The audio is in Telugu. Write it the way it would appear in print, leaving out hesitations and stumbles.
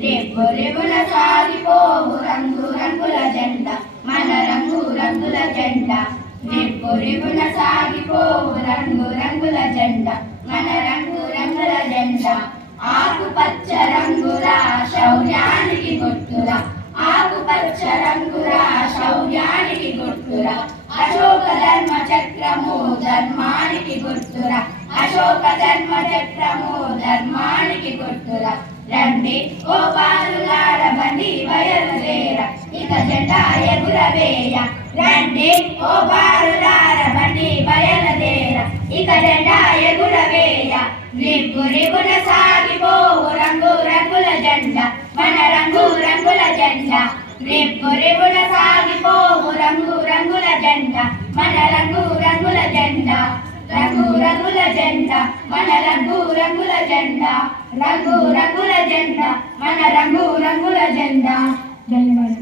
రేపు రేపున సాగిపోవు రంగు రంగుల జెండా మన రంగు రంగుల జెండా రేపు రేపున సాగిపోవు రంగు రంగుల జెండా మన రంగు రంగుల జెండా ఆకుపచ్చ రంగుల శౌర్యానికి గుర్తురా ఆకుపచ్చ రంగుల శౌర్యానికి గుర్తురా అశోక ధర్మ చక్రము ధర్మానికి గుర్తురా అశోక ధర్మ చక్రము ధర్మానికి గుర్తురా రండి ఓ బాలులార బండి బయలుదేర ఇక జెండా ఎగురవేయ రండి ఓ బాలులార బండి బయలుదేర ఇక జెండా ఎగురవేయ రిబ్బు రిబ్బున సాగిపోవు రంగు రంగుల జెండా మన రంగు రంగుల జెండా రిబ్బు రిబ్బున సాగిపోవు రంగు రంగుల జెండా మన రంగు రంగుల జెండా రంగు రంగుల జెండా మన రంగు రంగుల జెండా రంగు రంగుల జెండా మన రంగు రంగుల జెండా ధన్యవాదాలు.